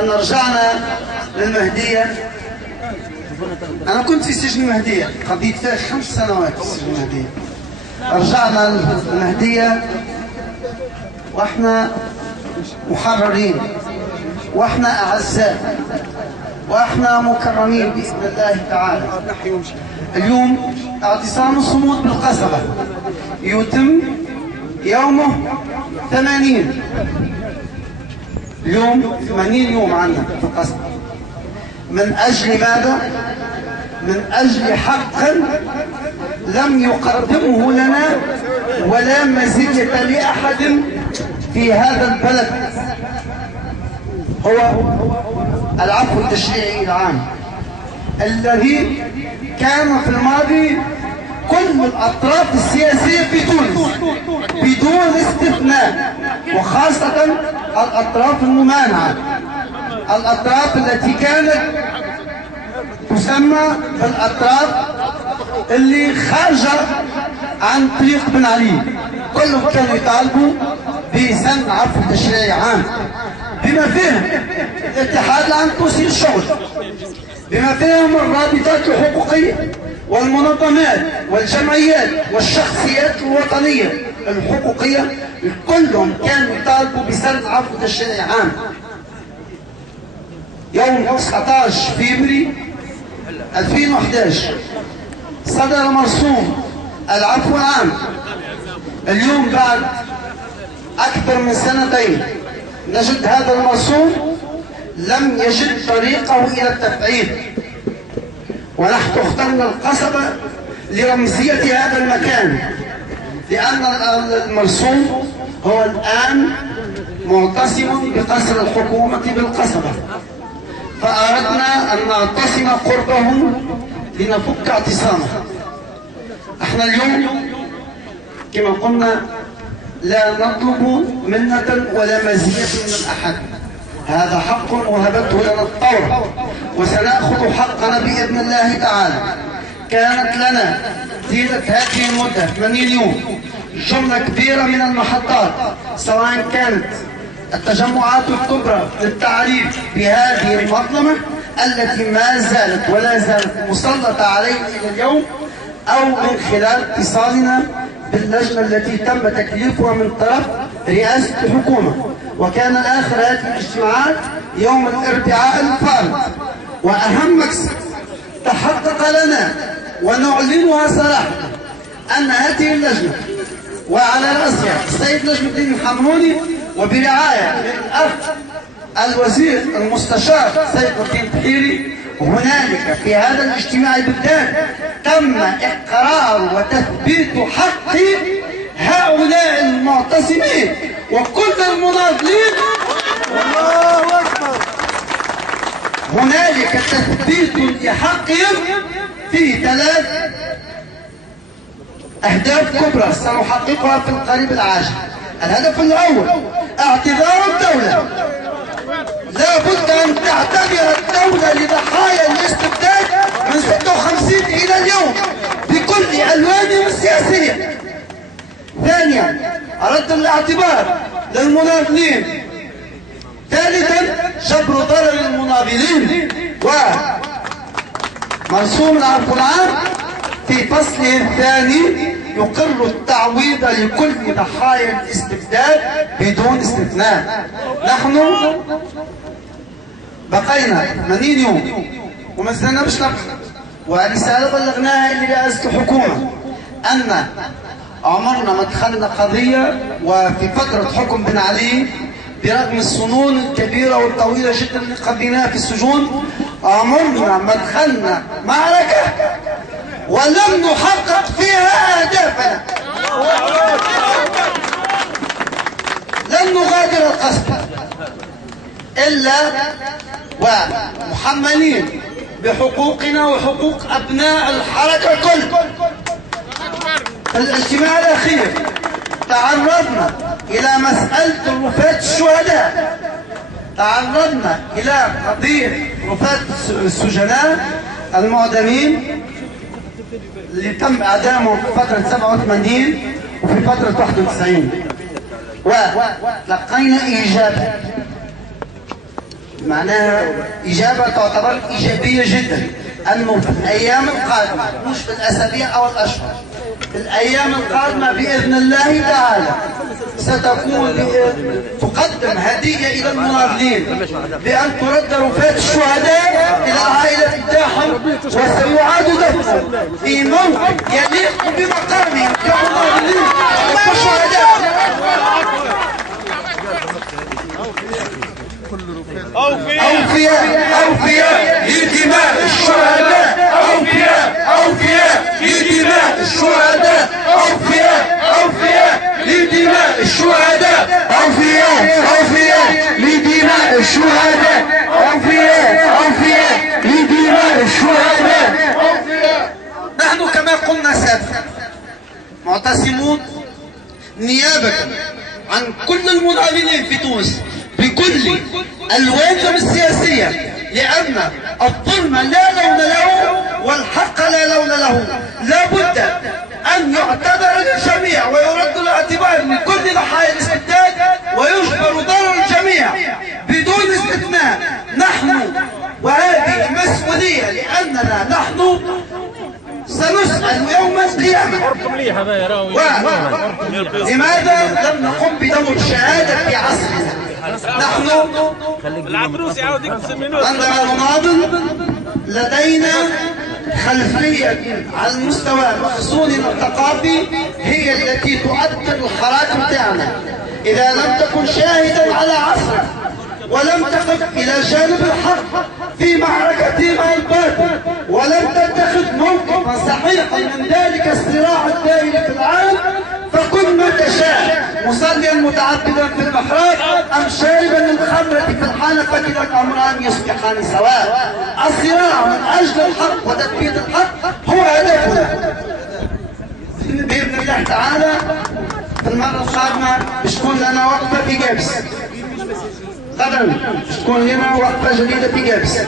أن رجعنا للمهدية. أنا كنت في سجن المهدية، قضيت فيه 5 سنوات في سجن المهدية. رجعنا للمهدية وإحنا محررين، وإحنا أعزاء، وإحنا مكرمين بإذن الله تعالى. اليوم اعتصام الصمود بالقصبة يتم يومه 80. اليوم 80 يوم عنا في القصبة. من أجل ماذا؟ من أجل حق لم يقدمه لنا ولا مزية لأحد في هذا البلد، هو العفو التشريعي العام الذي كان في الماضي كل الأطراف السياسية في تونس بدون استثناء، وخاصة الأطراف الممانعة، الأطراف التي كانت تسمى بالأطراف اللي خارجة عن طريق بن علي، كلهم كانوا يطالبوا بسن عفو تشريعي عام، بما فيهم الاتحاد العنتوسي للشغل، بما فيهم الرابطات الحقوقية والمنظمات والجمعيات والشخصيات الوطنية الحقوقية، كلهم كانوا يطالبوا بسن عفو تشريعي عام. يوم 19 فبراير 2011 صدر مرسوم العفو العام. اليوم بعد أكثر من 2 سنين نجد هذا المرسوم لم يجد طريقه إلى التفعيل، ونحن اخترنا القصبة لرمزية هذا المكان، لأن المرسوم هو الآن معتصم بقصر الحكومة بالقصبة، فأردنا أن نعتصم قربه لنفك اعتصامه. احنا اليوم كما قلنا لا نطلب منة ولا مزية من أحد، هذا حق وهبته لنا الثورة، وسنأخذ حقنا بإذن الله تعالى. كانت لنا طيلة هذه المدة 80 يوم جملة كبيرة من المحطات، سواء كانت التجمعات الكبرى للتعريف بهذه المظلمة التي ما زالت ولا زالت مسلطة علينا إلى اليوم، أو من خلال اتصالنا باللجنة التي تم تكليفها من طرف رئاسة الحكومة. وكان آخر هذه الاجتماعات يوم الأربعاء الفارط، وأهم مكسب تحقق لنا ونعلنها صراحة أن هذه اللجنة وعلى رأسها السيد نجم الدين الحمروني وبرعاية من الأخ الوزير المستشار سيد الدين الحيري، هنالك في هذا الاجتماع بالذات تم إقرار وتثبيت حق هؤلاء المعتصمين وكل المناضلين. الله أكبر. هنالك تثبيت لحقهم في 3 أهداف كبرى سنحققها في القريب العاجل. الهدف الأول اعتذار الدولة، لا بد أن تعتذر الدولة لضحايا الاستبداد من 56 إلى اليوم بكل ألوانهم السياسية. ثانيا رد الاعتبار للمناضلين. ثالثا جبر ضرر المناضلين. ومرسوم العفو العام في فصله الثاني يقر التعويض لكل ضحايا الاستبداد بدون استثناء. نحن بقينا 80 يوم وما زلنا مش نبقى، ورسالة بلغناها لرئاسة الحكومة أن عمرنا ما دخلنا قضية، وفي فترة حكم بن علي برغم السنون الكبيرة والطويلة جدا اللي قضيناها في السجون عمرنا ما دخلنا معركة ولم نحقق فيها أهدافنا. لن نغادر القصبة إلا ومحملين بحقوقنا وحقوق أبناء الحركة الكل. في الاجتماع الأخير تعرضنا إلى مسألة رفات الشهداء، تعرضنا إلى قضية رفات السجناء المعدمين اللي تم إعدامهم في فترة 87 وفي فترة 91، ولقينا إجابة معناها إجابة تعتبر إيجابية جدا، أنه في الأيام القادمة مش في الأسابيع أو الأشهر، في الأيام القادمة بإذن الله تعالى تقدم هدية إلى المناضلين بأن ترد رفات الشهداء إلى العائلة بتاعهم، وسيعاد دفنهم في موقف يليق بمقامهم كمناضلين وكشهداء. أوفياء لدماء الشهداء، أوفياء لدماء الشهداء، أوفياء لدماء الشهداء، أوفياء لدماء الشهداء، أوفياء لدماء الشهداء. نحن كما قلنا سابقا معتصمون نيابة عن كل المناضلين في تونس بكل الوانهم السياسية، لأن الظلم لا لون له والحق لا لون له، لا بد أن يعتبر للجميع ويرد الاعتبار لكل ضحايا الاستبداد ويجبر ضرر الجميع بدون استثناء. نحن وهذه مسؤولية لأننا نحن سنسأل يوم القيامة لماذا لم نقم بدور الشهادة في عصرنا. نحن عندما نناضل لدينا خلفية على المستوى مخزوننا الثقافي هي التي تؤثر الخراج بتاعنا. إذا لم تكن شاهدا على عصرك ولم تقف إلى جانب الحق في معركة مع الباطل ولم تتخذ موقفا صحيحا من ذلك الصراع الدائري في العالم، فكن ما تشاء مصليا متعبدا في المحراب أم شاربا الخمرة في الحانة، فكلا الأمران يصبحان سواء. الصراع من أجل الحق وتثبيت الحق هو هدفنا بإذن الله تعالى. في المرة القادمة بتكون لنا وقفة في جابس، غدا بتكون لنا وقفة جديدة في جابس،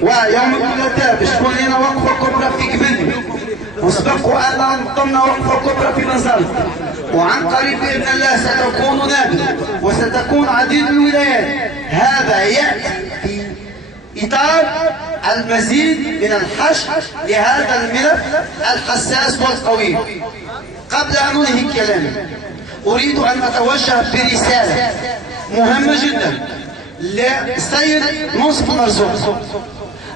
ويوم الثلاثاء بتكون لنا وقفة كبرى في قبلي، وسبق أن نظمنا وقفة كبرى في بنزرت، وعن قريب بإذن الله ستكون نابل وستكون عديد الولايات. هذا يأتي في إطار المزيد من الحشد لهذا الملف الحساس والقوي. قبل أن أنهي كلامي أريد أن أتوجه برسالة مهمة جدا للسيد منصف مرزوق،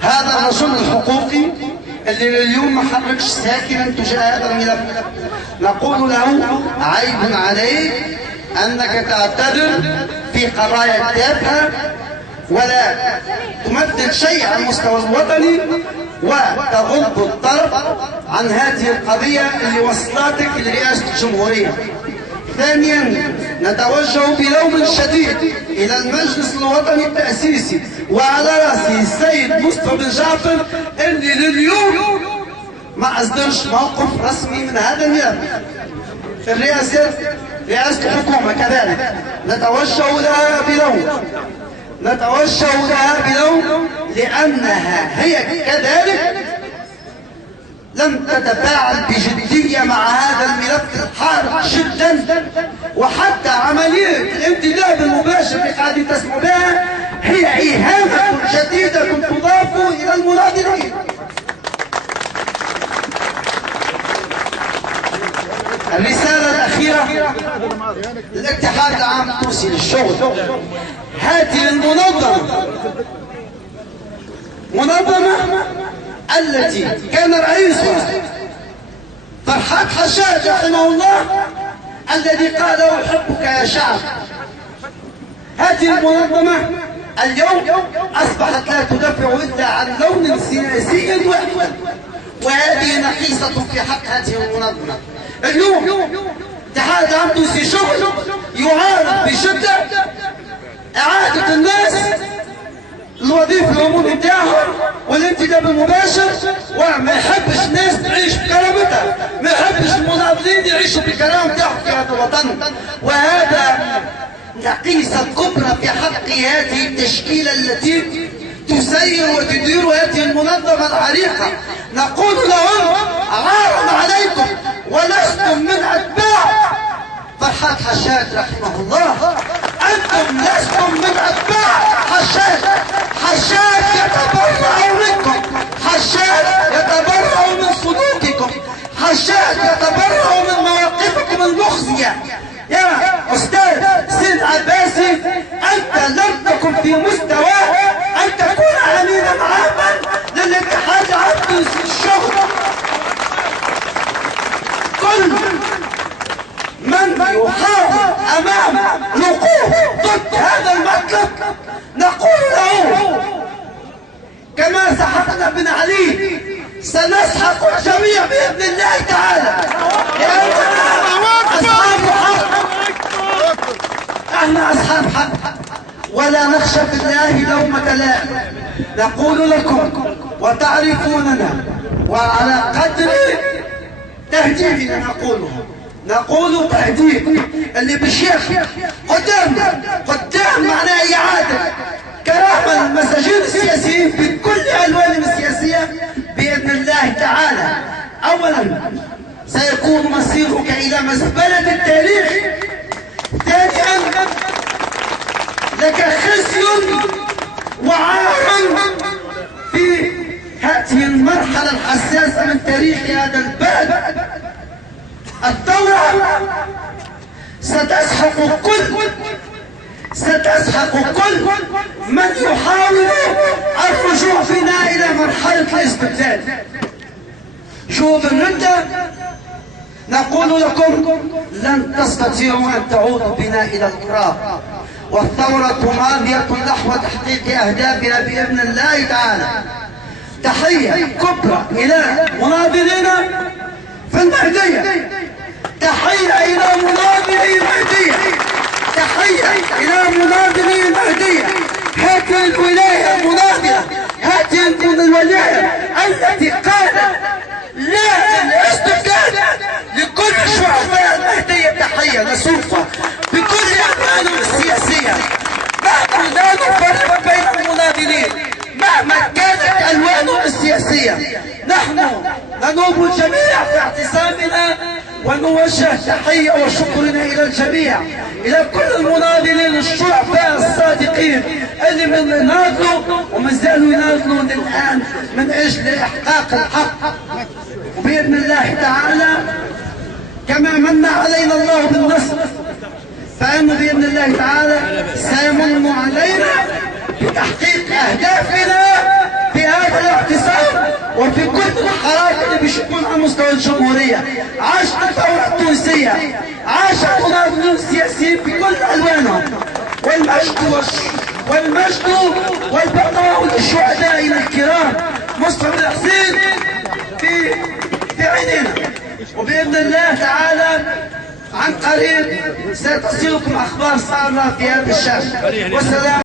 هذا الرجل الحقوقي اللي اليوم ما حركش ساكنا تجاه هذا الملف. نقول له عيب عليك أنك تعتذر في قضايا تافهة ولا تمثل شيء على المستوى الوطني وتغض الطرف عن هذه القضية اللي وصلتك لرئاسة الجمهورية. ثانيا نتوجه بلوم شديد إلى المجلس الوطني التأسيسي وعلى رأسه السيد مصطفى بن جعفر اللي لليوم ما أصدرش موقف رسمي من هذا الملف. رئاسة الحكومة كذلك نتوجه لها بلوم لأنها هي كذلك لم تتفاعل بجدية مع هذا الملف الحار جدا، وحتى عملية الانتداب المباشر اللي قاعدين تسمعوا بها هي إهانة جديدة تضاف إلى المناضلين. الرسالة الأخيرة للاتحاد العام التونسي للشغل، هذه المنظمة التي كان رئيسها فرحات حشاد رحمه الله الذي قال أحبك يا شعب، هذه المنظمة اليوم أصبحت لا تدافع إلا عن لون سياسي واحد، وهذه نقيصة في حق هذه المنظمة. اليوم اتحاد العام التونسي للشغل يعارض بشدة إعادة الناس الوظيفة العمومي بتاعهم والانتداب المباشر، وما يحبش الناس تعيش بكرامتها، ما يحبش المناضلين يعيشوا بكرامة بتاعهم في هذا الوطن، وهذا نقيصة كبرى في حق هذه التشكيلة التي تسير وتدير هذه المنظمة العريقة. نقول لهم عار عليكم ولستم من أتباع فرحات حشاد رحمه الله، أنتم لستم من أتباع حشاد. في مستوى أن تكون أمينا عاما للاتحاد العام للشغل. كل من يحاول أمام الوقوف ضد هذا المطلب نقول له كما سحقنا بن علي سنسحق الجميع بإذن الله تعالى، لأننا أصحاب حق. احنا أصحاب حق ولا نخشى في الله لومة لائم. نقول لكم وتعرفوننا، وعلى قدر تهديدنا نقول تهديد اللي بالشيخ قدام معناه إعادة كرامة المساجين السياسيين بكل ألوانهم السياسية بإذن الله تعالى. أولا سيكون مصيرك إلى مزبلة التاريخ. ثانيا لك خزي وعار في هذه المرحلة الحساسة من تاريخ هذا البلد. الثورة ستسحق كل من يحاول الرجوع فينا إلى مرحلة الاستبداد. شوف الردة، نقول لكم لن تستطيعوا أن تعودوا بنا إلى التراب، والثورة ماضية نحو تحقيق أهدافنا بإذن الله تعالى. تحية كبرى إلى مناضلينا في المهدية، تحية إلى مناضلي المهدية، تحية إلى مناضلي المهدية. هذه الولاية المناضلة، هذه الولاية التي قالت لا للاستبداد لكل شعباء المهدية. تحية نسوقها بكل أعمالهم السياسية. نحن لا نفرق بين المناضلين مهما كانت ألوانهم السياسية. نحن ننوب الجميع في اعتصامنا ونوجه تحية وشكرنا إلى الجميع، إلى كل المناضلين الشعباء الصادقين اللي من ناضلوا وما زالوا يناضلوا الآن من أجل إحقاق الحق. وبإذن الله تعالى كما من علينا الله بالنصر، فإنه بإذن الله تعالى سيمن علينا بتحقيق أهدافنا في هذا الاعتصام وفي كل الحركات اللي بيشكون على مستوى الجمهورية. عاش الثورة التونسية، عاش المناضلين السياسيين بكل ألوانهم، والمجد والبقاء لشهدائنا الكرام مصطفى الحسين في عيننا. وبإذن الله تعالى عن قريب ستصلكم أخبار صارمة في هذا الشأن. والسلام.